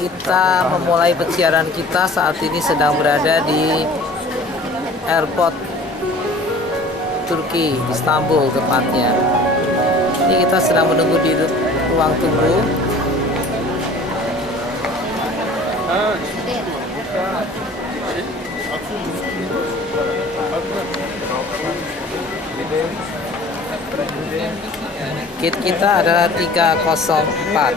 Kita memulai pesiaran kita saat ini sedang berada di airport Turki, Istanbul tepatnya. Ini kita sedang menunggu di ruang tunggu. Gate kita adalah 304.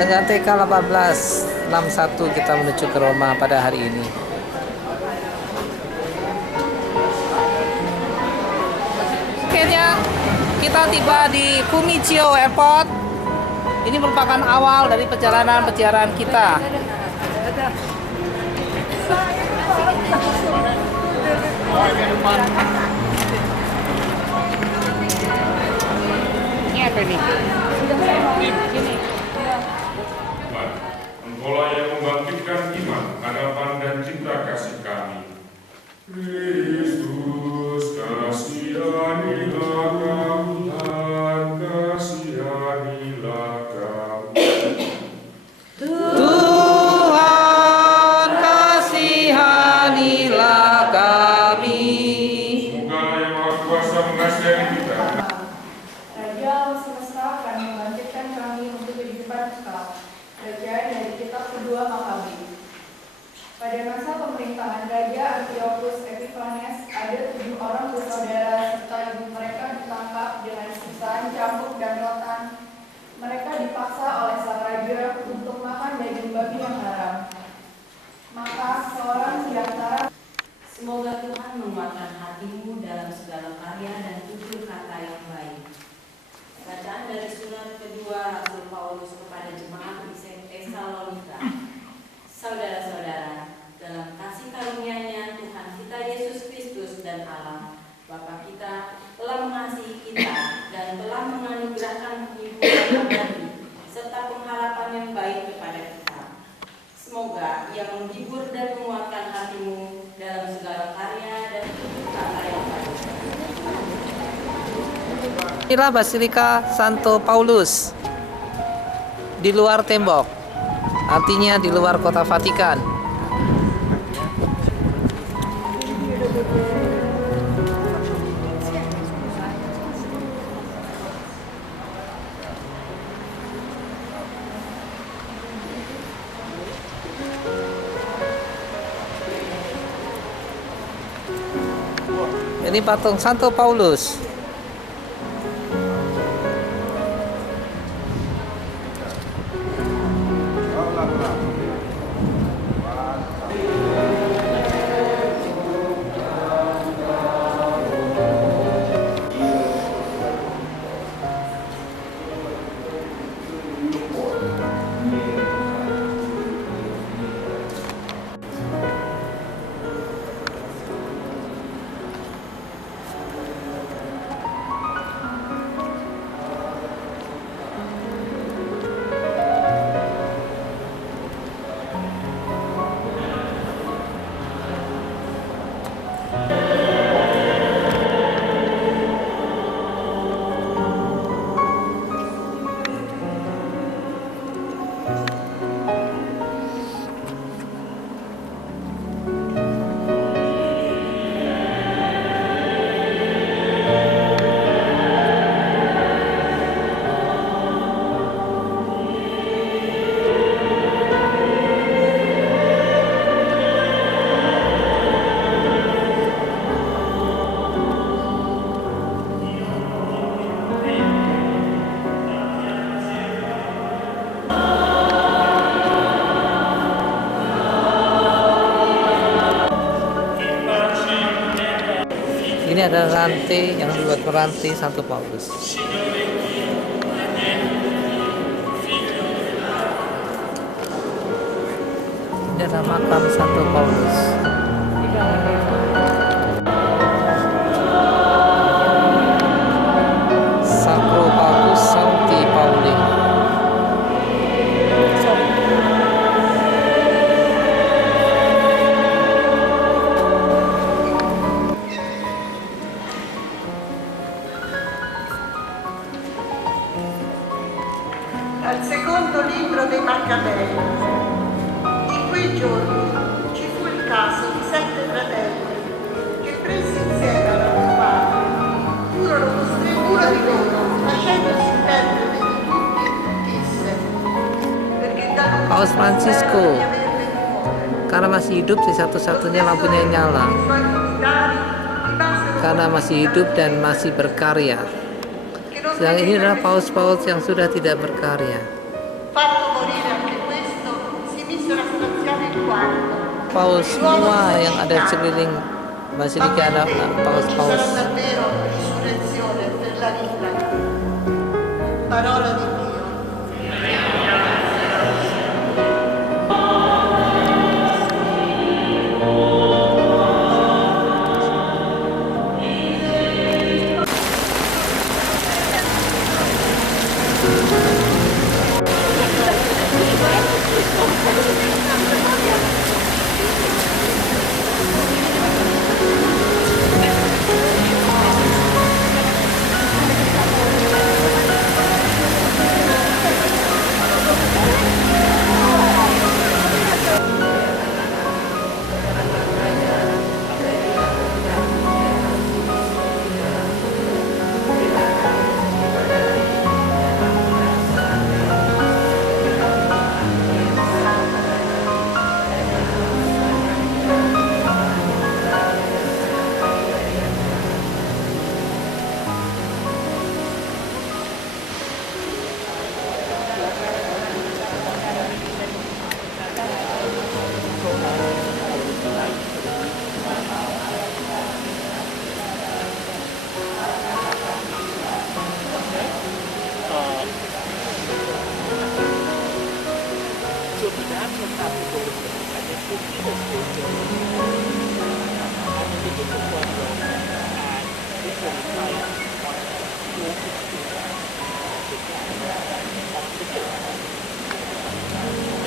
Dengan TK 1861 kita menuju ke Roma pada hari ini. Akhirnya kita tiba di Fiumicino Airport. Ini merupakan awal dari perjalanan kita. Ini apa nih? Engkaulah yang membangkitkan iman, harapan dan cinta kasih kami. Kristus, kasihanilah kami, Tuhan, kasihanilah kami. Tuhan, kasihanilah kami. Semoga yang Maha Kuasa mengasihi kita. Raja semesta akan membangkitkan kami untuk kehidupan kekal. Kerajaan dari kitab kedua Makabi. Pada masa pemerintahan Raja Antiochus Epiphanes, ada 7 orang bersaudara serta ibu mereka ditangkap dengan siksaan cambuk dan rotan. Mereka dipaksa oleh sang raja untuk makan daging babi yang haram. Maka seorang di antara Semoga Tuhan menguatkan hatimu dalam segala karya dan tutur kata yang baik. Bacaan dari surat kedua Rasul Paulus kepada jemaat di Tesalonika. Saudara-saudara, dalam kasih karunia-Nya Tuhan kita Yesus Kristus dan Allah Bapa kita telah mengasihi kita dan telah menganugerahkan hiburan abadi serta pengharapan yang baik kepada kita. Semoga Ia menghibur dan menguatkan hatimu dalam segala karya dan tutur kata yang baik. Inilah Basilika Santo Paulus di luar tembok, artinya di luar kota Vatikan. Ini patung Santo Paulus. Ini adalah rantai yang dibuat rantai Santo Paulus. Ini adalah makam Santo Paulus. Sacro Paulus Sancti Pauli. Paus Fransisco. Karena masih hidup, si satu-satunya lampunya nyala. Karena masih hidup dan masih berkarya. Sedang ini adalah paus-paus yang sudah tidak berkarya. Paus semua yang ada di sekeliling Basilika ada paus-paus. Parola di Dio.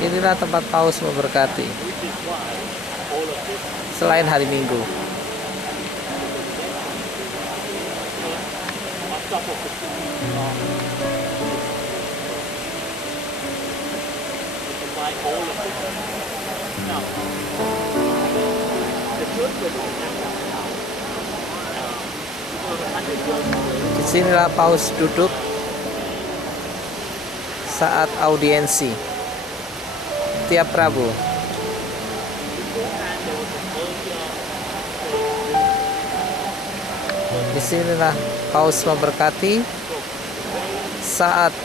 Inilah tempat paus memberkati selain hari Minggu. Disinilah paus duduk saat audiensi tiap Rabu. Disinilah paus memberkati saat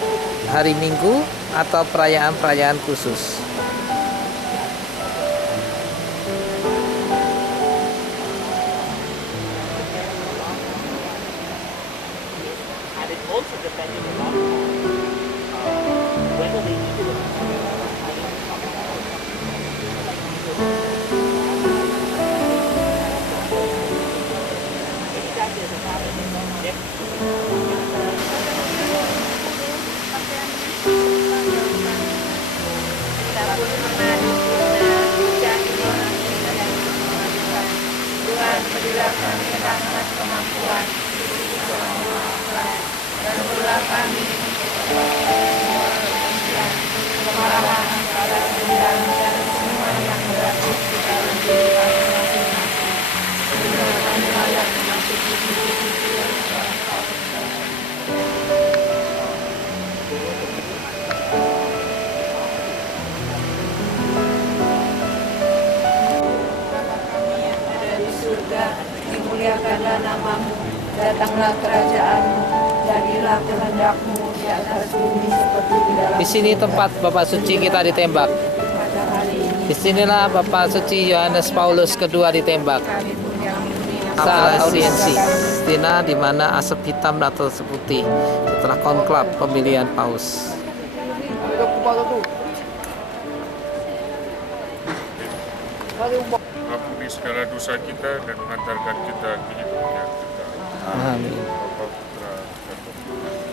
hari Minggu atau perayaan-perayaan khusus. Dimuliakanlah namamu, datanglah kerajaanmu, jadilah kehendakmu di atas bumi seperti di dalam. Di sini tempat Bapak Suci kita ditembak. Pada hari ini Disinilah Bapak Suci Yohanes Paulus kedua ditembak kami pun yang saat audiensi Stina, di mana asap hitam atau seputih setelah konklab pemilihan paus. Ampuni segala dosa kita dan mengantarkan kita ke hidup yang kekal. Amin. Bapa, Putra, dan Roh Kudus.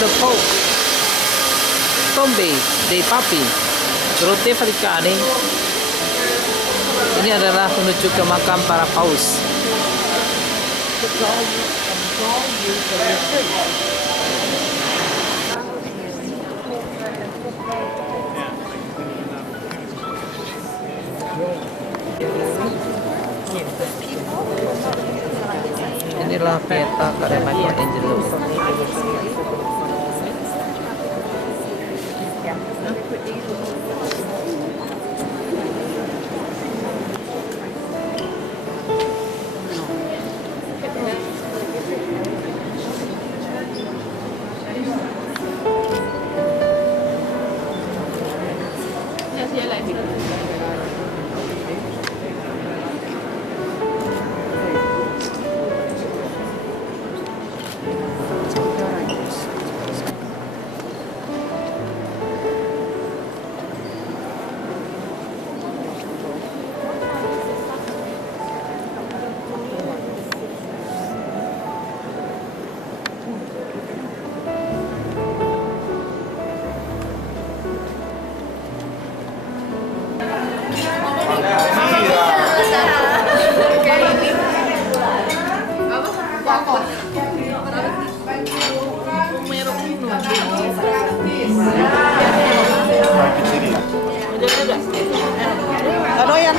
The Pope, Tombe dei Papi, Grotte Vaticani. Ini adalah menuju ke makam para paus. Inilah peta karya Michelangelo. Doyan.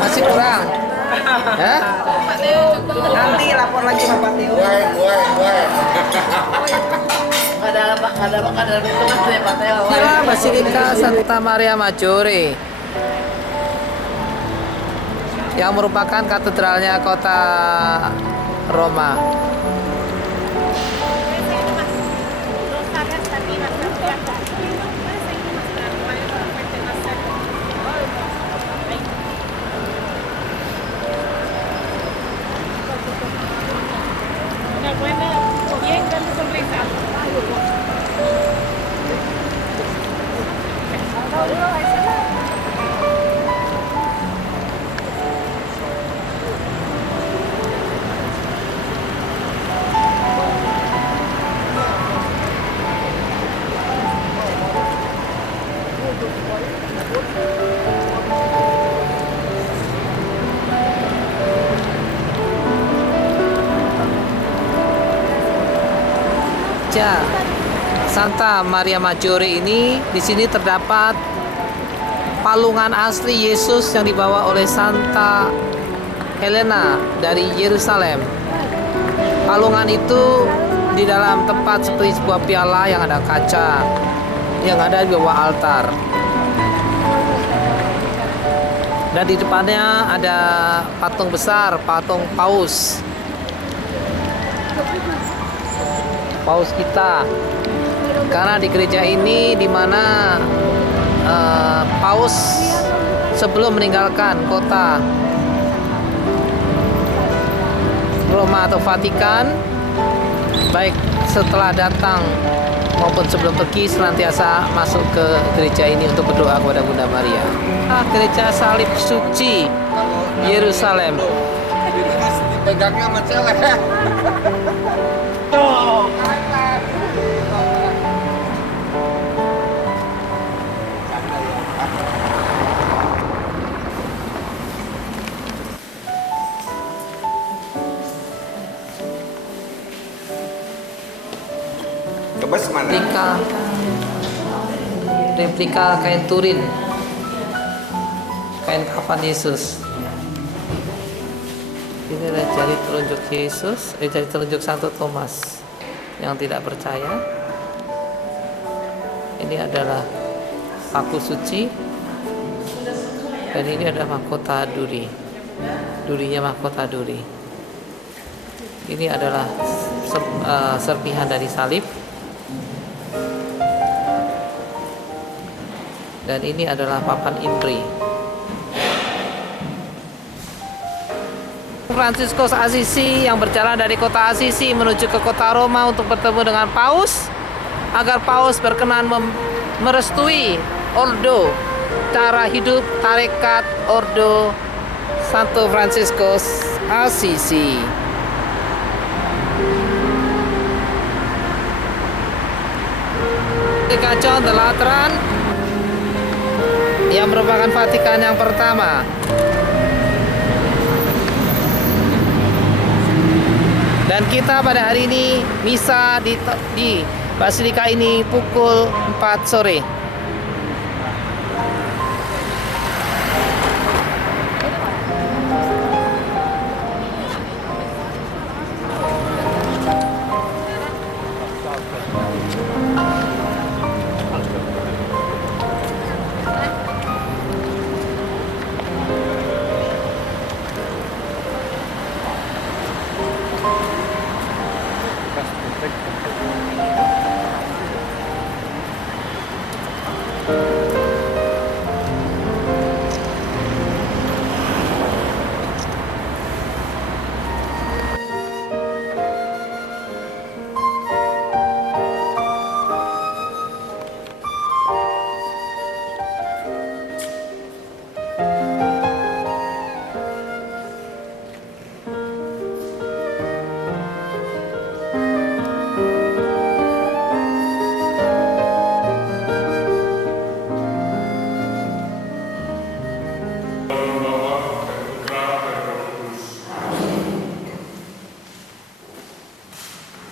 Masih kurang. Ya? Nanti lapor lagi Bapak Teo. Ada itu mas ya Pak Teo. Inilah Basilika Santa Maria Maggiore yang merupakan katedralnya kota Roma. Santa Maria Maggiore ini, di sini terdapat palungan asli Yesus yang dibawa oleh Santa Helena dari Yerusalem. Palungan itu di dalam tempat seperti sebuah piala yang ada kaca, yang ada di bawah altar. Dan di depannya ada patung besar, patung paus. Paus kita. Karena di gereja ini di mana paus sebelum meninggalkan kota Roma atau Vatikan, baik setelah datang maupun sebelum pergi, senantiasa masuk ke gereja ini untuk berdoa kepada Bunda Maria. Gereja Salib Suci Yerusalem. Pegangnya sama cewek. Kebas mana? Replika kain Turin, kain kafan Yesus. Ini adalah jari telunjuk Yesus, jari telunjuk Santo Thomas yang tidak percaya. Ini adalah paku suci, dan ini adalah mahkota duri, durinya mahkota duri. Ini adalah serpihan dari salib. Dan ini adalah papan Imri. Fransiskus Assisi yang berjalan dari kota Assisi menuju ke kota Roma untuk bertemu dengan Paus, agar Paus berkenan merestui ordo, cara hidup tarekat ordo Santo Fransiskus Assisi. Gereja John the Lateran yang merupakan Vatikan yang pertama. Dan kita pada hari ini misa di Basilika ini pukul 4 sore.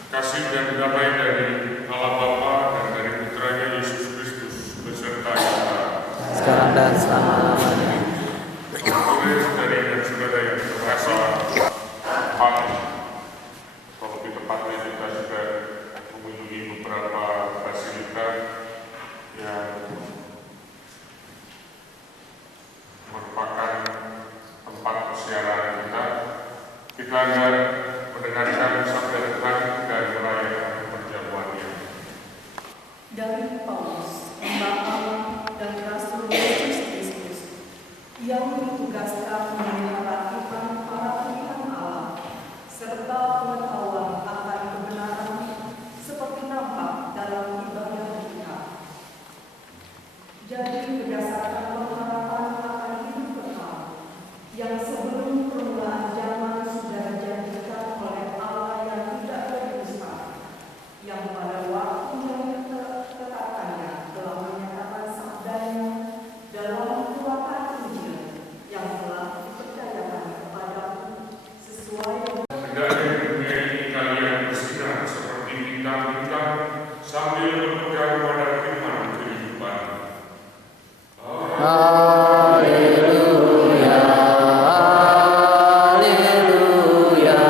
Kasih dan damai dari Allah Bapa dan dari Putranya Yesus Kristus beserta kita. Sekarang dan selamanya. Tulis dari dan saudara yang terasa kalau lebih tepatnya kita sudah mengunjungi beberapa basilika yang merupakan tempat persiaran kita. Kita akan mendengarkan sabda Tuhan dan merayakan perjamuannya. Dari Paulus, hamba Allah dan Rasul Yesus Kristus, yang ditugaskan memelihara iman para pilihan Allah, serta pengetahuan akan kebenaran seperti nampak dalam ibadah kita. Jadi berdasarkan pengharapan akan hidup kekal, yang sebelum permulaan zaman sudah dijanjikan oleh Allah yang tidak berdusta, yang pada waktu yang ditetapkannya telah menyatakan sabdanya dalam kuatan Injil yang telah dipercayakan kepadamu sesuai Hendaknya dunia ini kalian bersinar seperti bintang-bintang sambil berpegang pada firman kehidupan. Haleluya, haleluya, haleluya.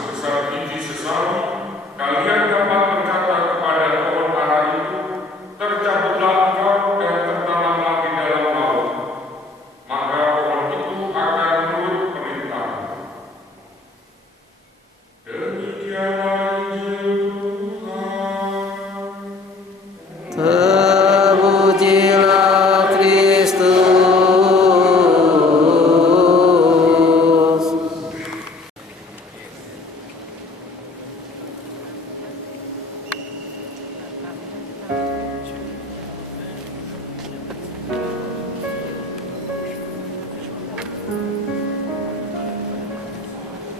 sebesar biji sesawi, kalian dapat berkata kepada pohon ara itu, tercabutlah engkau dan tertanamlah di dalam laut. Maka pohon itu akan menurut perintah. Demikianlah Injil Tuhan. Terpujilah Kristus.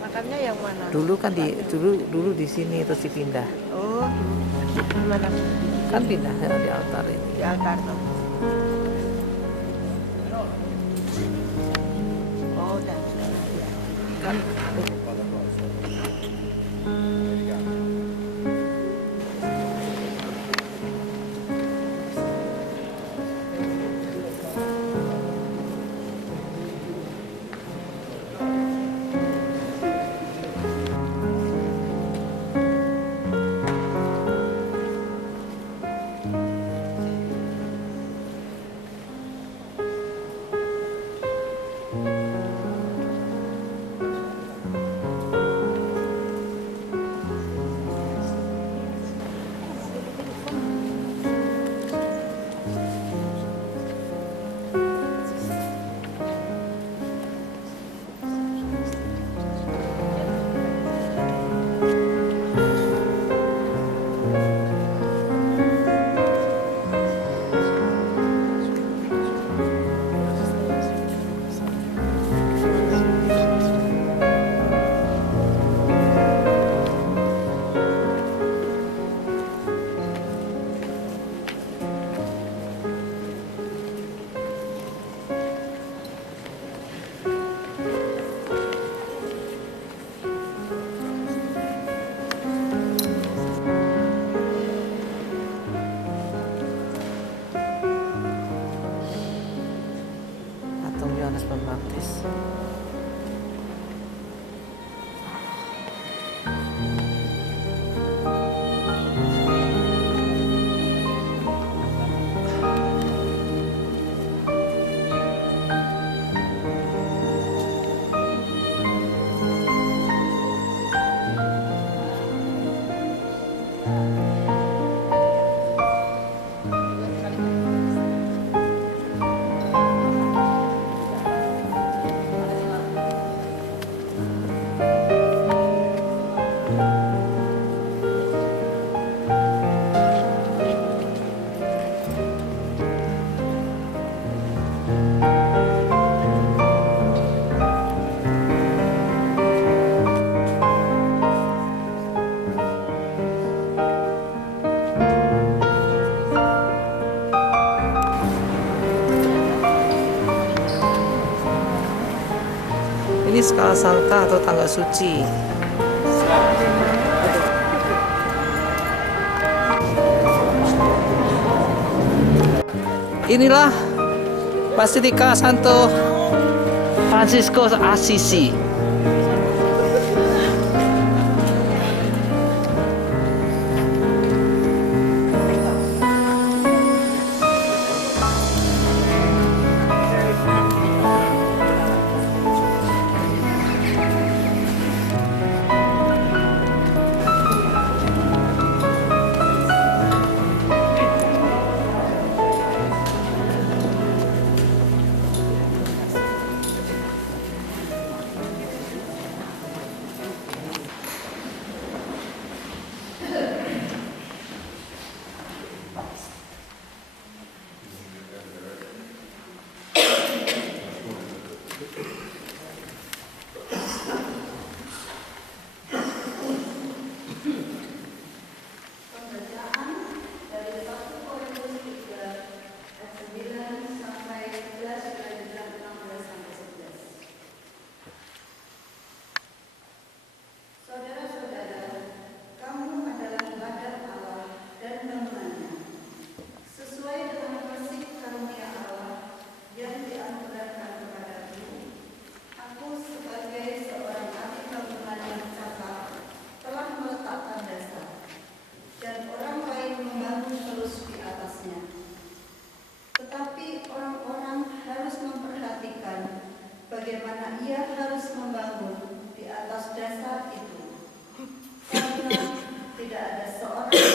Makannya yang mana? Dulu kan dulu di sini terus dipindah. Oh, di mana? Kan pindah ya, di altar ini. Di altar tuh. Oh, udah. Kan patung Yohanes Pembaptis. Ini skala sangka atau tangga suci. Inilah Basilika Santo Francisco Assisi.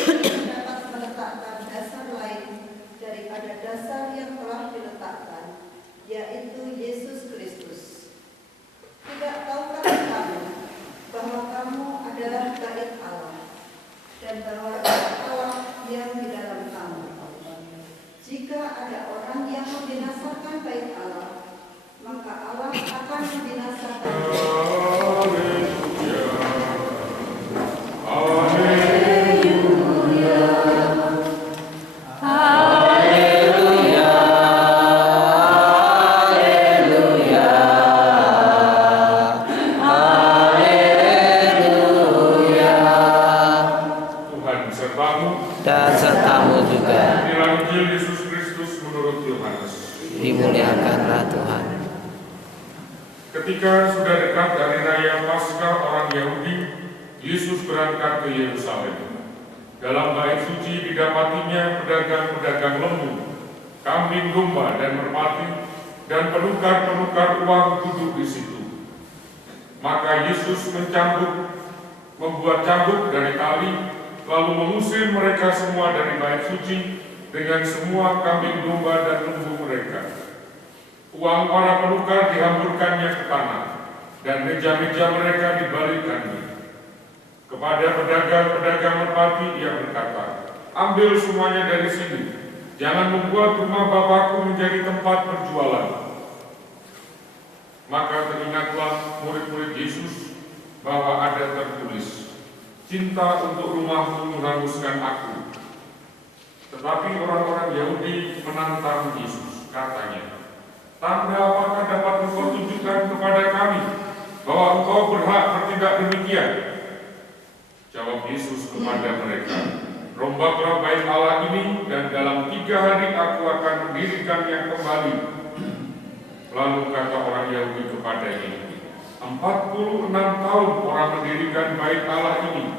dapat meletakkan dasar lain daripada dasar yang telah diletakkan, yaitu Yesus Kristus. Tidak tahukah kamu bahwa kamu adalah bait Allah, dan bahwa Allah yang di dalam kamu? Jika ada orang yang membinasakan bait Allah, maka Allah akan membinasakan Tuhan sertamu. Dan sertamu juga. Inilah Injil Yesus Kristus menurut Yohanes. Dimuliakanlah Tuhan. Ketika sudah dekat hari raya Paskah orang Yahudi, Yesus berangkat ke Yerusalem. Dalam bait suci didapatinya pedagang-pedagang lembu, kambing domba dan merpati, dan penukar-penukar uang duduk di situ. Maka Yesus membuat cambuk dari tali, lalu mengusir mereka semua dari bait suci dengan semua kambing domba dan lembu mereka. Uang para penukar dihamburkannya ke tanah, dan meja-meja mereka dibalikkannya. Kepada pedagang-pedagang merpati ia berkata, "Ambil semuanya dari sini, jangan membuat rumah Bapakku menjadi tempat berjualan." Maka teringatlah murid-murid Yesus bahwa ada tertulis, "Cinta untuk rumahmu menghanguskan aku." Tetapi orang-orang Yahudi menantang Yesus, katanya, "Tanda apakah dapat engkau tunjukkan kepada kami bahwa engkau berhak bertindak demikian?" Jawab Yesus kepada mereka, "Rombaklah bait Allah ini, dan dalam 3 hari aku akan mendirikannya kembali." Lalu kata orang Yahudi kepadanya, 46 tahun orang mendirikan bait Allah ini,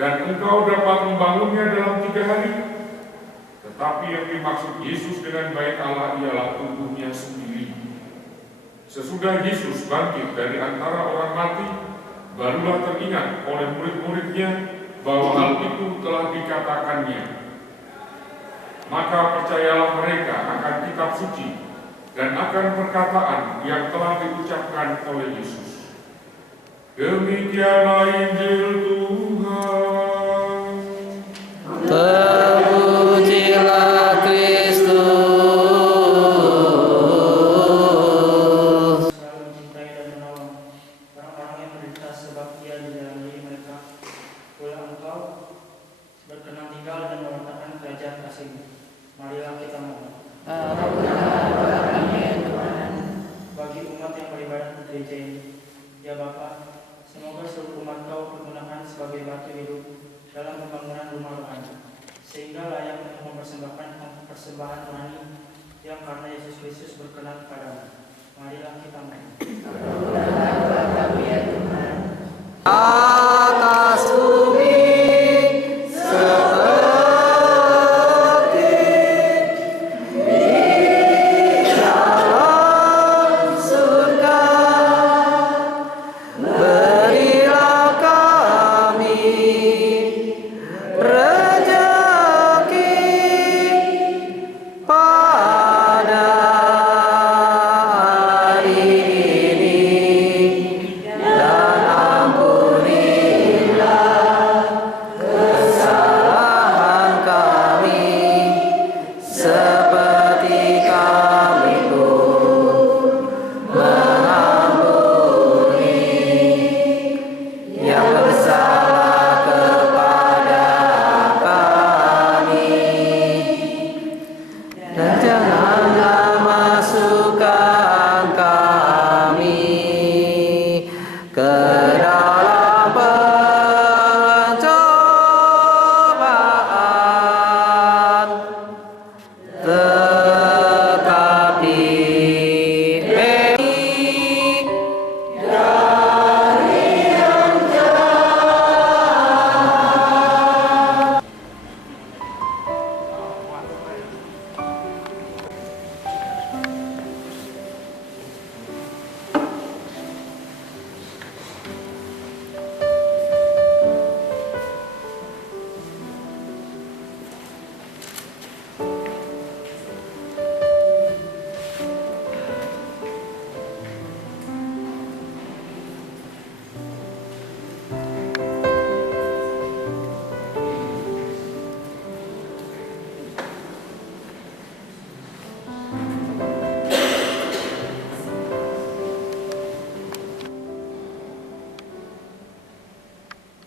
dan engkau dapat membangunnya dalam 3 hari? Tetapi yang dimaksud Yesus dengan bait Allah ialah tubuhnya sendiri. Sesudah Yesus bangkit dari antara orang mati, barulah teringat oleh murid-muridnya bahwa hal itu telah dikatakannya. Maka percayalah mereka akan kitab suci dan akan perkataan yang telah diucapkan oleh Yesus. Demikianlah Injil Tuhan. Terpujilah Kristus. Selalu mencintai dan menolong orang-orang yang menderita sebab Dia di dalam diri mereka. Pula Engkau berkenan tinggal dan meletakkan kerajaan kasih-Mu. Marilah kita mohon. Bagi umat yang beribadah di gereja ini, ya Bapa, semoga seluruh umat Kau berguna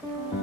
Amin.